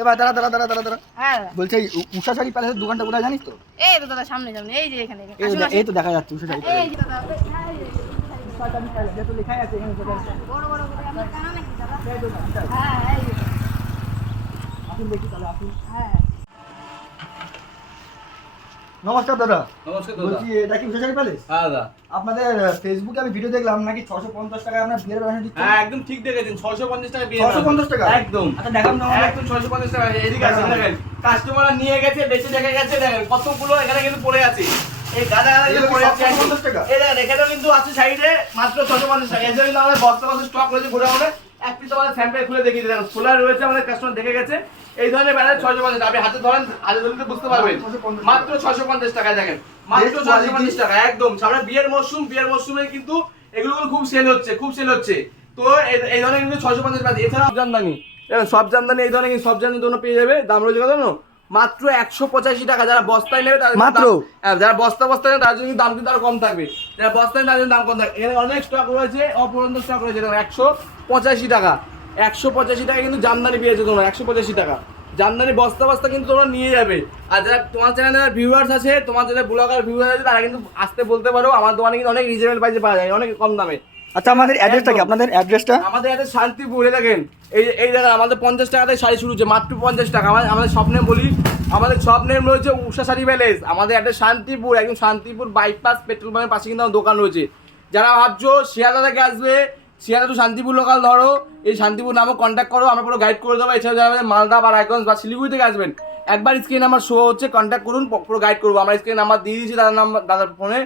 এবার দাঁড়া। হ্যাঁ বলছে এই উষা শাড়ি প্যালেসের দোকানটা কোথায় জানিস তো? এই তো দাদা সামনে এই যে এখানে এই তো দেখা যাচ্ছে উষা শাড়ি এই যে দাদা উষা শাড়ি প্যালেস যেটা লেখাই আছে এখানে বড় বড় করে আমরা জানা নাকি দাদা? এই তো হ্যাঁ এই যে। আসুন দেখি তাহলে আসুন। হ্যাঁ নমস্কার দাদা। নমস্কার দাদা। বলছি এটা কি উষা শাড়ি প্যালেস? হ্যাঁ দাদা। আপনাদের ফেসবুকে আমি ভিডিও দেখলাম নাকি 650 টাকায় আপনার বিয়ের বানানো দিচ্ছেন। হ্যাঁ একদম ঠিক দেখেছেন, 650 টাকা বিয়ে। 650 টাকা একদম। আচ্ছা দেখান না একদম 650 টাকা। এদিকে আছে দেখেন, কাস্টমাররা নিয়ে গেছে, বেঁচে দেখে গেছে, দেখেন কতগুলো এখানে কিন্তু পড়ে আছে। এই গাদা কিন্তু পড়ে আছে 650 টাকা। এই দেখেন এখানেও কিন্তু আছে সাইডে মাত্র 650 টাকা। এছাড়া কিন্তু আমাদের বস্তা স্টক রয়েছে ঘুরে ঘুরে। এক পিস আমাদের স্যাম্পল খুলে দেখিয়ে দিলেন, খোলা রয়েছে, আমাদের কাস্টমার দেখে গেছে। এই ধরনের ব্যানার 650 টাকা। আপনি হাতে ধরেন, হাতে ধরলে তো বুঝতে পারবেন। মাত্র 650 টাকায় দেখেন, মাত্র 650 টাকা একদম। সামনে বিয়ের মরশুমে কিন্তু এগুলো খুব সেল হচ্ছে। তো এই ধরনের কিন্তু 650 টাকা। এছাড়া জামদানি, সব জামদানি এই ধরনের সব জামদানি তোমরা পেয়ে যাবে। দাম রয়েছে কত জানো? মাত্র 185 টাকা। যারা বস্তায় নেবে তাদের মাত্র? যারা বস্তা নেবে তার জন্য দাম কিন্তু আরো কম থাকবে। যারা বস্তায় তার জন্য দাম কম থাকবে। এখানে অনেক স্টক রয়েছে, অপূরন্ত স্টক রয়েছে। 185 টাকা, 185 টাকা কিন্তু জামদানি পেয়েছে তোমরা। 185 টাকা জামদানি বস্তা কিন্তু তোমরা নিয়ে যাবে। আর যারা তোমার চ্যানেলে ভিউয়ার্স আছে, তোমার চ্যানেলে ব্লগার ভিউয়ার্স আছে, তারা কিন্তু আসতে বলতে পারো, আমার দোকানে কিন্তু অনেক রিজনেবল প্রাইসে পাওয়া যায়, অনেক কম দামে। আচ্ছা আমাদের অ্যাড্রেসটা কি? আপনাদের অ্যাড্রেসটা? আমাদের এত শান্তিপুর। দেখেন এই জায়গায় আমাদের 50 টাকা থেকে শাড়ি শুরু হচ্ছে, মাত্র 50 টাকা। আমাদের সব নেম বলি, আমাদের সব নেম রয়েছে উষা শাড়ি প্যালেস। আমাদের একটা শান্তিপুর, একদম শান্তিপুর বাইপাস পেট্রোল পাম্পের পাশে কিন্তু আমার দোকান রয়েছে। যারা ভাবছো শিয়ালদা থেকে আসবে, শিয়ালদা টু শান্তিপুর লোকাল ধরো, এই শান্তিপুর নামে কন্ট্যাক্ট করো, আমরা পুরো গাইড করে দেবো। এছাড়া যারা মালদা বা রায়গঞ্জ বা শিলিগুড়ি থেকে আসবেন, একবার স্ক্রিন নাম্বার শো হচ্ছে, কন্ট্যাক্ট করুন, পুরো গাইড করবো। আমরা স্ক্রিন নাম্বার দিয়ে দিয়েছি, দাদার ফোনে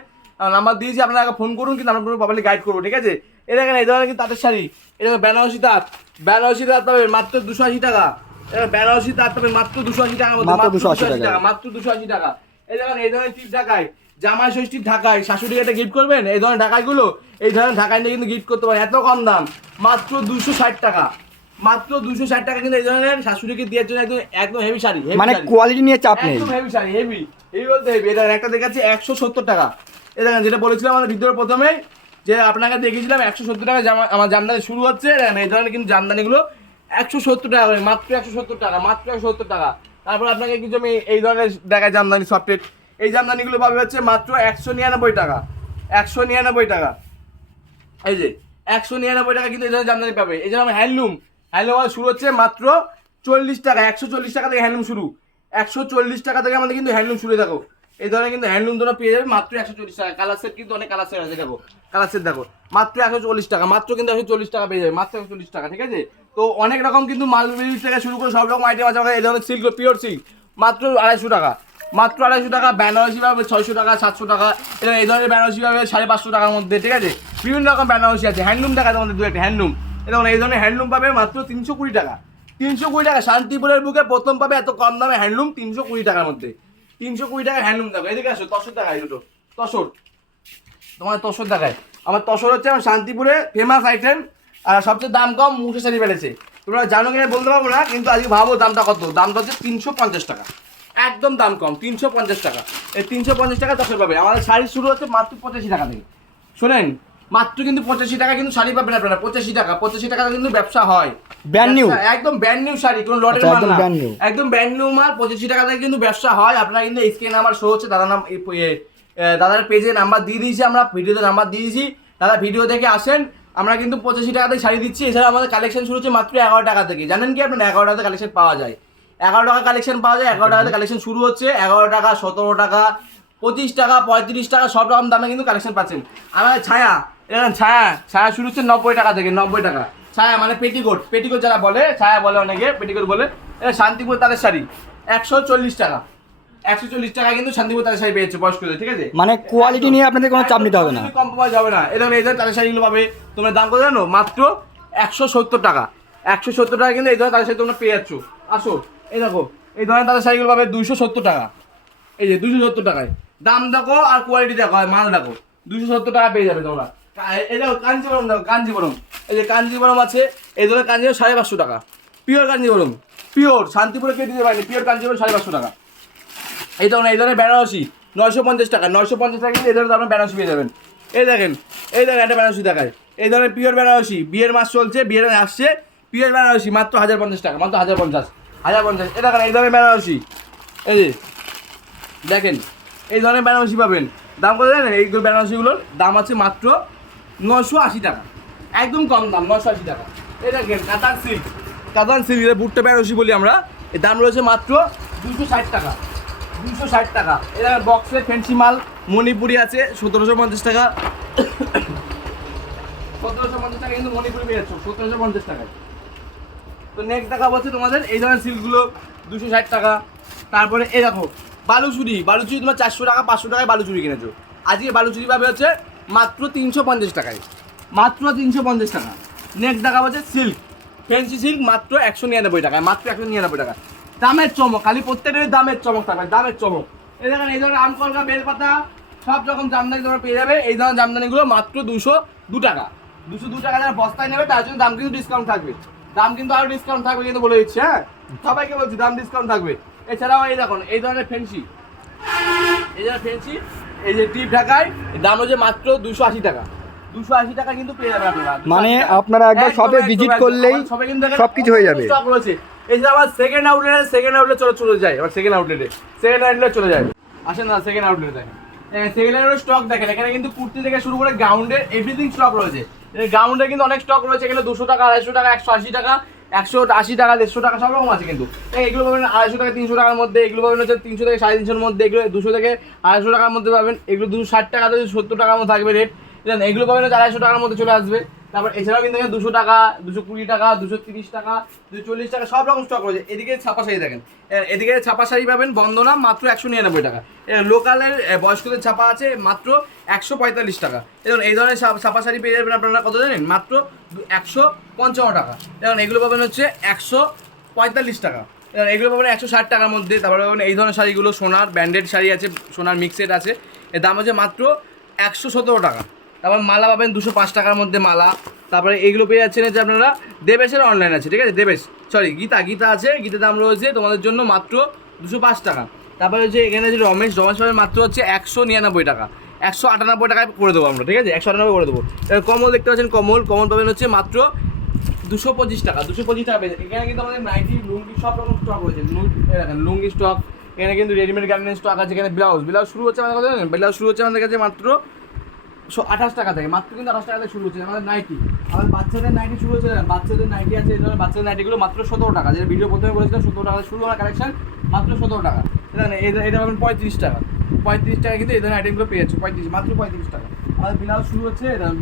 নাম্বার দিয়েছি, আপনারা ফোন করুন, কিন্তু আমরা পুরো প্রপারলি গাইড করবো, ঠিক আছে? এই দেখেন এই ধরনের কিন্তু তাঁতের শাড়ি, এটা বেনারসি তাঁত পাবে মাত্র 280 টাকা। বেনারসি তাঁত পাবে মাত্র 280 টাকার মধ্যে, মাত্র 280 টাকা, মাত্র 280 টাকা। এই দেখেন এই ধরনের টিপ ঢাকায়, জামাই ষষ্ঠীর ঢাকায় শাশুড়িকে একটা গিফট করবেন, এই ধরনের ঢাকাইগুলো, এই ধরনের ঢাকায় নিয়ে কিন্তু গিফট করতে পারেন। এত কম দাম, মাত্র 260 টাকা, মাত্র 260 টাকা কিন্তু এই ধরনের শাশুড়িকে দেওয়ার জন্য একদম হেভি শাড়ি। মানে কোয়ালিটি নিয়ে চাপ নেই, একদম হেভি শাড়ি, হেভি বলতে হেভি। এটা একটা দেখাচ্ছি 170 টাকা। এই দেখেন যেটা বলেছিলাম আমাদের ভিডিওর প্রথমে, যে আপনাকে দেখিয়েছিলাম 170 টাকা আমার জামদানি শুরু হচ্ছে। এই ধরনের কিন্তু জামদানিগুলো 170 টাকা করে, মাত্র 170 টাকা, মাত্র 170 টাকা। তারপর আপনাকে কিছু আমি এই ধরনের দেখাই জামদানি সফটেড। এই জামদানিগুলো পাবে হচ্ছে মাত্র 199 টাকা, 199 টাকা। এই যে 199 টাকা কিন্তু এই ধরনের জামদানি পাবে। এই জন্য হ্যান্ডলুম শুরু হচ্ছে মাত্র 40 টাকা, 140 টাকা থেকে হ্যান্ডলুম শুরু। 140 টাকা থেকে আমাদের কিন্তু হ্যান্ডলুম শুরু। দেখো এই ধরনের কিন্তু হ্যান্ডলুম তোমরা পেয়ে যাবে মাত্র 140 টাকা। কালার সেট কিন্তু অনেক কালার সেট আছে, দেখো কালার সেট দেখো, মাত্র 140 টাকা, মাত্র কিন্তু 140 টাকা পেয়ে যাবে, মাত্র 140 টাকা, ঠিক আছে? তো অনেক রকম কিন্তু মালবেরি থেকে শুরু করে সব রকম আইটেম আছে আমাদের। এই ধরনের সিল্ক, পিওর সিল্ক মাত্র 250 টাকা, মাত্র 250 টাকা। বেনারসি পাবে 600 টাকা, 700 টাকা। এবং এই ধরনের বেনারসি পাবে 550 টাকার মধ্যে, ঠিক আছে? বিভিন্ন রকম বেনারসি আছে। হ্যান্ডলুম দেখা তোমাদের দু একটা হ্যান্ডলুম, এবং এই ধরনের হ্যান্ডলুম পাবে মাত্র 320 টাকা, 320 টাকা। শান্তিপুরের বুকে প্রথম পাবে এত কম দামে হ্যান্ডলুম 320 টাকার মধ্যে, 320 টাকা হ্যান্ডলুম। দেখো এদিকে আসো, তসর টাকা, এই দুটো তসর, তোমার তসর দেখায়। আমার তসর হচ্ছে আমার শান্তিপুরে ফেমাস আইটেম, আর সবচেয়ে দাম কম মুখে শাড়ি ফেলেছে। তোমরা জানো কিনা বলতে পারবো না, কিন্তু আজকে ভাবো দামটা কত। দামটা হচ্ছে 350 টাকা, একদম দাম কম, 350 টাকা। এই 350 টাকা তসর পাবে। আমাদের শাড়ি শুরু হচ্ছে মাত্র 85 টাকা থেকে। শোনেন, মাত্র কিন্তু 85 টাকা কিন্তু শাড়ি পাবেন আপনারা। 85 টাকা, 85 টাকা কিন্তু ব্যবসা হয়। ব্র্যান্ড নিউ, একদম ব্র্যান্ড নিউ শাড়ি, কোনো লটের মাল না, একদম ব্র্যান্ড নিউ মাল। 85 টাকা থেকে কিন্তু ব্যবসা হয়। আপনারা কিন্তু স্ক্রিনে নাম্বার শো হচ্ছে, দাদার পেজে নাম্বার দিয়ে দিয়েছি, আমরা ভিডিওতে নাম্বার দিয়েছি। দাদা ভিডিও দেখে আসেন, আমরা কিন্তু 85 টাকা থেকে শাড়ি দিচ্ছি। এছাড়া আমাদের কালেকশন শুরু হচ্ছে মাত্র 11 টাকা থেকে। জানেন কি আপনার 11 টাকাতে কালেকশন পাওয়া যায়, 11 টাকা কালেকশন পাওয়া যায়। 11 টাকাতে কালেকশন শুরু হচ্ছে, 11 টাকা, 17 টাকা, 25 টাকা, 35 টাকা, সব রকম দামে কিন্তু কালেকশন পাচ্ছেন। আমাদের ছায়া, ছায়া শুরু হচ্ছে 90 টাকা থেকে, 90 টাকা। ছায়া মানে পেটিকোট যারা বলে, ছায়া বলে অনেকে, পেটিকোট বলে। এটা শান্তিপুর তাঁতের শাড়ি 140 টাকা, 140 টাকা কিন্তু শান্তিপুর তাঁতের শাড়ি পেয়েছে বয়স্কদের, ঠিক আছে? মানে কোয়ালিটি নিয়ে আপনাদের কোনো চাপ নিতে হবে না, কম্প্রোমাইজ হবে না। এই ধরনের তাঁতের শাড়িগুলো পাবে তোমরা। দাম কত জানো? মাত্র 170 টাকা, 170 টাকা কিন্তু এই ধরনের তাঁতের শাড়ি তোমরা পেয়ে যাচ্ছ। আসো এই দেখো, এই ধরনের তাঁতের শাড়িগুলো পাবে 270 টাকা। এই যে 270 টাকায়, দাম দেখো আর কোয়ালিটি দেখো, মাল দেখো, 270 টাকা পেয়ে যাবে তোমরা। এই দেখো কাঞ্জিবরম, দেখো কাঞ্জিবরম, এই যে কাঞ্জিবরম আছে, এই ধরনের কাঞ্জিবরম 550 টাকা, পিওর কাঞ্জিবরম, পিওর শান্তিপুরে কেউ দিতে পারেনি, পিওর কাঞ্জিবরম 550 টাকা। এই ধরনের বেনারসি 950 টাকা, 950 টাকা কিন্তু এই ধরনের আপনার বেনারসি পেয়ে যাবেন। এই দেখেন একটা বেনারসি দেখায়, এই ধরনের পিওর বেনারসি। বিয়ের মাস চলছে, বিয়ের আসছে, পিওর বেনারসি মাত্র 1050 টাকা, মাত্র 1050। 1050। এটা দেখেন এই ধরনের বেনারসি, এই যে দেখেন এই ধরনের বেনারসি পাবেন। দাম কত জানেন? এইগুলো বেনারসিগুলোর দাম আছে মাত্র 980 টাকা, একদম কম দাম, 980 টাকা। এই দেখেন কাতান সিল্ক, কাতান সিল্ক, এটা বুটটা বেনারসি বলি আমরা, এর দাম রয়েছে মাত্র 260 টাকা, 260 টাকা। এই দেখেন বক্সের ফ্যান্সি মাল মণিপুরি আছে 1750 টাকা, 1750 টাকা কিন্তু মণিপুরি পেয়ে যাচ্ছ 1750 টাকায়। তো নেক্সট দেখাবো হচ্ছে তোমাদের এই ধরনের সিল্কগুলো 260 টাকা। তারপরে এই দেখো বালুচুরি, বালুচুরি তোমার 400 টাকা 500 টাকায় বালুচুরি কিনেছো, আজকে বালুচুরি পাবে হচ্ছে মাত্র 350 টাকায়, মাত্র 350 টাকা। নেক্সট দেখাবো হচ্ছে সিল্ক, ফ্যান্সি সিল্ক মাত্র 199 টাকায়, মাত্র 199 টাকা। দামের চমক, খালি প্রত্যেকটারই দামের চমক থাকবে, দামের চমক। এই দেখেন এই ধরনের আমকলকা বেলপাতা সব রকম জামদানি তোমরা পেয়ে যাবে। এই ধরনের জামদানিগুলো মাত্র 202 টাকা, 202 টাকা যারা বস্তায় নেবে তার জন্য দাম কিন্তু ডিসকাউন্ট থাকবে, দাম কিন্তু আরো ডিসকাউন্ট থাকবে কিন্তু বলে দিচ্ছি, হ্যাঁ সবাইকে বলছি দাম ডিসকাউন্ট থাকবে। এছাড়াও এই দেখুন এই ধরনের ফ্যান্সি, এই ধরনের ফ্যান্সি এই যে টিপ ঢাকায় দাম হচ্ছে মাত্র 280 টাকা, 280 টাকা কিন্তু পেয়ে যাবেন আপনারা। মানে আপনারা একবার শপে ভিজিট করলেই সবকিছু হয়ে যাবে। স্টক রয়েছে। এছাড়া আমার সেকেন্ড আউটলেট চলে যায়, আবার সেকেন্ড আউটলেট চলে যায়। আসেন না সেকেন্ড আউটলেট দেখেন, সেকেন্ড আউটলেট স্টক দেখেন, এখানে কিন্তু কুর্তি থেকে শুরু করে গাউন্ডের এভরিথিং স্টক রয়েছে। গাউন্ডে কিন্তু অনেক স্টক রয়েছে, এখানে 200 টাকা 250 টাকা 180 টাকা 180 টাকা 150 টাকা সব রকম আছে কিন্তু। এগুলো পাবেন 250 টাকা 300 টাকার মধ্যে, এগুলো পাবেন হচ্ছে 300 থেকে 350 মধ্যে, এগুলো 200 থেকে 250 টাকার মধ্যে পাবেন, এগুলো 260 টাকা থেকে 70 টাকার মধ্যে থাকবে রেট। এগুলো পাবেন 250 টাকার মধ্যে চলে আসবে। তারপর এছাড়াও কিন্তু 200 টাকা 220 টাকা 230 টাকা 240 টাকা সব রকম স্টক রয়েছে। এদিকে ছাপা শাড়ি দেখেন, এদিকে ছাপা শাড়ি পাবেন বন্দনা মাত্র 199 টাকা। লোকালের বয়স্কদের ছাপা আছে মাত্র 145 টাকা। এবং এই ধরনের ছাপা শাড়ি পেয়ে যাবেন আপনারা কত জানেন? মাত্র 155 টাকা। এবং এগুলো পাবেন হচ্ছে 145 টাকা। এগুলো পাবেন 160 টাকার মধ্যে। তারপরে পাবেন এই ধরনের শাড়িগুলো সোনার ব্র্যান্ডেড শাড়ি আছে, সোনার মিক্সেড আছে, এর দাম হচ্ছে মাত্র 117 টাকা। তারপর মালা পাবেন 205 টাকার মধ্যে মালা। তারপরে এইগুলো পেয়ে যাচ্ছেন যে আপনারা দেবেশের অনলাইন আছে, ঠিক আছে, গীতা আছে, গীতার দাম রয়েছে তোমাদের জন্য মাত্র 205 টাকা। তারপরে হচ্ছে এখানে যে রমেশ পাবেন মাত্র হচ্ছে 199 টাকা, 198 টাকায় করে দেবো আমরা, ঠিক আছে, 198 করে দেবো। কমল দেখতে পাচ্ছেন, কমল পাবেন হচ্ছে মাত্র 225 টাকা, 225 টাকা পেয়ে। এখানে কিন্তু আমাদের নাইটি লুঙ্গি সব রকম স্টক রয়েছে, দেখেন লুঙ্গি স্টক, এখানে কিন্তু রেডিমেড গার্মেন্টস স্টক আছে। এখানে ব্লাউজ শুরু হচ্ছে আমাদের কাছে, ব্লাউজ শুরু হচ্ছে আমাদের কাছে মাত্র 28 টাকা থেকে, মাত্র কিন্তু 28 টাকা থেকে শুরু হচ্ছে আমাদের নাইটি। আমাদের বাচ্চাদের নাইটি শুরু হচ্ছে, বাচ্চাদের নাইটি আছে, এই ধরনের বাচ্চাদের নাইটিগুলো মাত্র 17 টাকা, যেটা ভিডিও প্রথমে বলেছিলাম 17 টাকা শুরু হওয়ার কালেকশন মাত্র 17 টাকা। এটা পাবেন 35 টাকা, 35 টাকা কিন্তু এই ধরনের আইটেমগুলো পেয়ে যাচ্ছে, মাত্র 35 টাকা। আমাদের ব্লাউজ শুরু হচ্ছে, এই ধরনের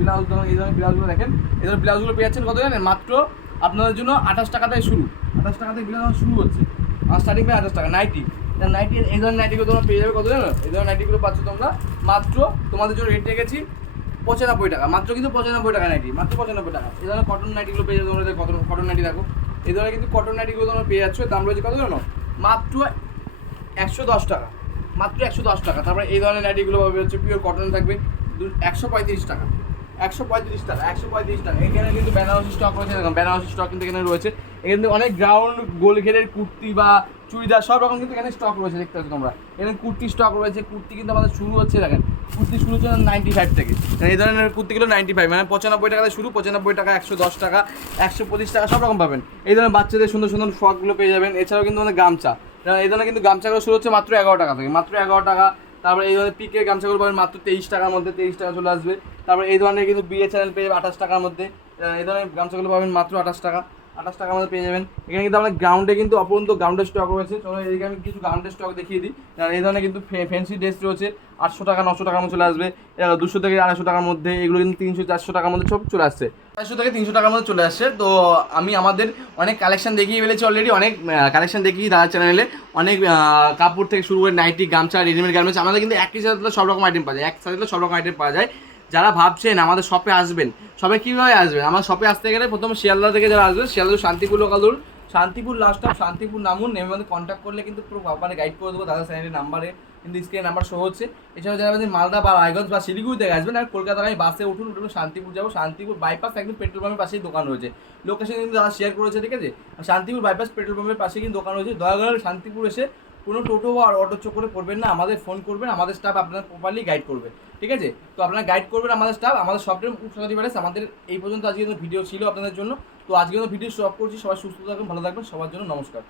ব্লাউজগুলো দেখেন, এই ধরনের ব্লাউজগুলো পেয়ে যাচ্ছেন কত জানেন? মাত্র আপনাদের জন্য 28 টাকা থেকে শুরু, 28 টাকা থেকে ব্লাউজ শুরু হচ্ছে, আমার স্টার্টিং প্রায় 28 টাকা। নাইটি এই ধরনের নাইটিগুলো তোমরা পেয়ে যাবে কত জানো? এই ধরনের নাইটিগুলো পাচ্ছ তোমরা মাত্র, তোমাদের জন্য রেট রেখেছি 95 টাকা, মাত্র কিন্তু 95 টাকা নাইটি, মাত্র 95 টাকা। এই ধরনের কটন নাইটিগুলো পেয়ে যাবে তোমরা, কটন নাইটি দেখো, এই ধরনের কিন্তু কটন নাইটিগুলো তোমরা পেয়ে যাচ্ছ, দাম রয়েছে কত জানো? মাত্র 110 টাকা, মাত্র 110 টাকা। তারপরে এই ধরনের নাইটিগুলো পাবে হচ্ছে পিওর কটন থাকবে 135 টাকা, 135 টাকা, 135 টাকা। এখানে কিন্তু বেনারসি স্টক রয়েছে, দেখুন বেনারসি স্টক কিন্তু এখানে রয়েছে। এখানে কিন্তু অনেক গ্রাউন্ড গোল ঘেরের কুর্তি বা চুড়িদার সব রকম কিন্তু এখানে স্টক রয়েছে, দেখতে পাচ্ছ তোমরা। এখানে কুর্তি স্টক রয়েছে, কুর্তি কিন্তু আমাদের শুরু হচ্ছে, দেখেন কুর্তি শুরু হচ্ছে 95 থেকে। এই ধরনের কুর্তিগুলো 95, মানে 95 টাকা থেকে শুরু, 95 টাকা 110 টাকা 125 টাকা সব রকম পাবেন। এই ধরনের বাচ্চাদের সুন্দর সুন্দর ফ্রকগুলো পেয়ে যাবেন। এছাড়াও কিন্তু আমাদের গামছা, এই ধরনের কিন্তু গামছাগুলো শুরু হচ্ছে মাত্র 11 টাকা থেকে, মাত্র 11 টাকা। তারপরে এই ধরনের পিকের গামছাগুলো পাবেন মাত্র 23 টাকার মধ্যে, 23 টাকা চলে আসবে। তারপরে এই ধরনের কিন্তু বিয়ে চ্যানেল পেয়ে যাবে 28 টাকার মধ্যে, এই ধরনের গামছাগুলো পাবেন মাত্র 28 টাকার মধ্যে পেয়ে যাবেন। এখানে কিন্তু আমাদের গ্রাউন্ডে কিন্তু অপরন্ত গ্রাউন্ডের স্টক রয়েছে, চলো এদিকে আমি কিছু গ্রাউন্ডের স্টক দেখিয়ে দিই। এই ধরনের কিন্তু ফ্যান্সি ড্রেস রয়েছে 800 টাকা 900 টাকার মধ্যে চলে আসবে, 200 থেকে 250 টাকার মধ্যে, এগুলো কিন্তু 300 400 টাকার মধ্যে সব চলে আসছে, 400 থেকে 300 টাকার মধ্যে চলে আসছে। তো আমি আমাদের অনেক কালেকশন দেখিয়ে ফেলেছি অলরেডি, অনেক কালেকশন দেখিয়ে দাদা চ্যানেলে, অনেক কাপড় থেকে শুরু করে নাইটি, গামছা, রেডিমেড গার্মেন্টস, আমাদের কিন্তু একই সাথে সব রকম আইটেম পাওয়া যায়, এক সাথে সব রকম আইটেম পাওয়া যায়। যারা ভাবছেন আমাদের শপে আসবেন, সবাই কীভাবে আসবেন? আমার শপে আসতে গেলে প্রথমে শিয়ালদা থেকে যারা আসবেন, শিয়ালদা শান্তিপুর লোকাল ধরুন, শান্তিপুর লাস্ট অফ শান্তিপুর নামুন, নেমে আমাদের কন্ট্যাক্ট করলে কিন্তু পুরো মানে গাইড করে দেবো, দাদা স্যারের নাম্বারে কিন্তু স্ক্রিনে নাম্বার শো হচ্ছে। এছাড়াও যারা মালদা বা রায়গঞ্জ বা শিলিগুড়ি থেকে আসবেন, আর কলকাতা আমি বাসে উঠুন, শান্তিপুর যাবো, শান্তিপুর বাইপাস একদম পেট্রোল পাম্পের পাশেই দোকান রয়েছে, লোকেশন কিন্তু দাদা শেয়ার করেছে, ঠিক আছে, শান্তিপুর বাইপাস পেট্রোল পাম্পের পাশে কিন্তু দোকান রয়েছে। দয়া করে শান্তিপুর এসে কোনো টোটো বা অটো চক্করে করবেন না, আমাদের ফোন করবেন, আমাদের স্টাফ আপনার প্রপারলি গাইড করবে, ঠিক আছে। তো আপনারা গাইড করবেন আমাদের স্টাফ, আমাদের শপের উপসাগরী প্যালেস। আমাদের এই পর্যন্ত আজকে ভিডিও ছিল আপনাদের জন্য, তো আজকে ভিডিও স্টপ করছি। সবাই সুস্থ থাকবেন, ভালো থাকবেন, সবার জন্য নমস্কার।